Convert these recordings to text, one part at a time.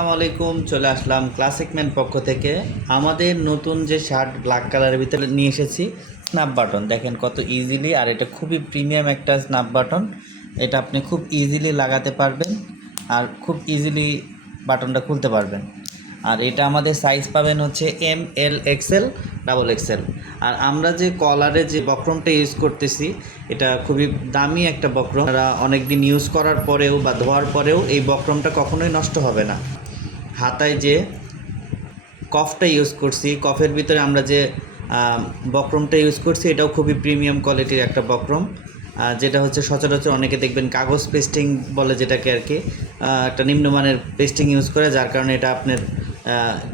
আসসালামু আলাইকুম, চলে আসলাম ক্লাসিক ম্যান পক্ষ থেকে। আমাদের নতুন যে শার্ট ব্ল্যাক কালারের ভিতরে নিয়ে এসেছি স্ন্যাপ বাটন। দেখেন কত ইজিলি, আর এটা খুবই প্রিমিয়াম একটা স্ন্যাপ বাটন। এটা আপনি খুব ইজিলি লাগাতে পারবেন আর খুব ইজিলি বাটনটা খুলতে পারবেন। আর এটা আমাদের সাইজ পাবেন হচ্ছে এম, এল, এক্সেল, ডাবল এক্সেল। আর আমরা যে কলারে যে বক্রমটা ইউজ করতেছি এটা খুবই দামি একটা বক্রম। আমরা অনেক দিন ইউজ করার পরেও বা ধোয়ার পরেও এই বক্রমটা কখনোই নষ্ট হবে না। হাতায় যে কফটা ইউজ করছি, কফের ভিতরে আমরা যে বক্রমটা ইউজ করছি এটাও খুবই প্রিমিয়াম কোয়ালিটির একটা বক্রম, যেটা হচ্ছে সচরাচর অনেকে দেখবেন কাগজ পেস্টিং বলে যেটাকে আর কি, একটা নিম্নমানের পেস্টিং ইউজ করে, যার কারণে এটা আপনার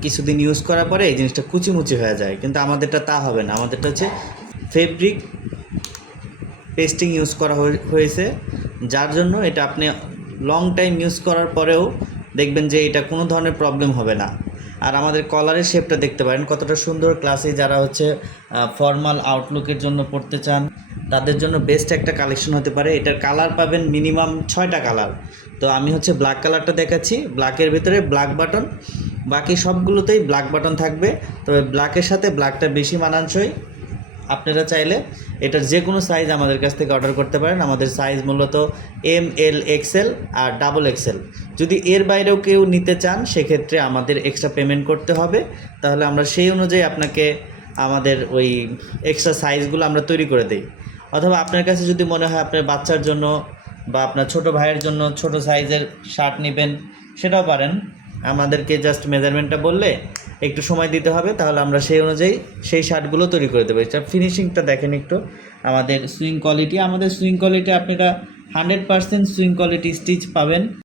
কিছুদিন ইউজ করার পরে এই জিনিসটা কুচিমুচি হয়ে যায়। কিন্তু আমাদেরটা তা হবে না, আমাদেরটা হচ্ছে ফেব্রিক পেস্টিং ইউজ করা হয়েছে, যার জন্য এটা আপনি লং টাইম ইউজ করার পরেও দেখবেন যে এটা কোনো ধরনের প্রবলেম হবে না। আর আমাদের কলারের শেপটা দেখতে পারেন কতটা সুন্দর, ক্লাসে যারা হচ্ছে ফর্মাল আউটলুকের জন্য পড়তে চান তাদের জন্য বেস্ট একটা কালেকশন হতে পারে। এটার কালার পাবেন মিনিমাম 6টা কালার। তো আমি হচ্ছে ব্ল্যাক কালারটা দেখাচ্ছি, ব্ল্যাকের ভিতরে ব্ল্যাক বাটন, বাকি সবগুলোতেই ব্ল্যাক বাটন থাকবে, তবে ব্ল্যাকের সাথে ব্ল্যাকটা বেশি মানানসই। আপনারা চাইলে এটার যে কোনো সাইজ আমাদের কাছ থেকে অর্ডার করতে পারেন। আমাদের সাইজ মূলত এম, এল, এক্সেল আর ডাবল এক্সেল। যদি এর বাইরেও কেউ নিতে চান সেক্ষেত্রে আমাদের এক্সট্রা পেমেন্ট করতে হবে, তাহলে আমরা সেই অনুযায়ী আপনাকে আমাদের ওই এক্সট্রা সাইজগুলো আমরা তৈরি করে দিই। অথবা আপনার কাছে যদি মনে হয় আপনার বাচ্চার জন্য বা আপনার ছোট ভাইয়ের জন্য ছোট সাইজের শার্ট নেবেন, সেটাও পারেন। আমাদেরকে জাস্ট মেজারমেন্টটা বললে একটু সময় দিতে হবে, তাহলে আমরা সেই অনুযায়ী সেই শার্টগুলো তৈরি করে দেবো। এটা ফিনিশিংটা দেখেন একটু, আমাদের সুইং কোয়ালিটি আপনারা 100% সুইং কোয়ালিটি স্টিচ পাবেন।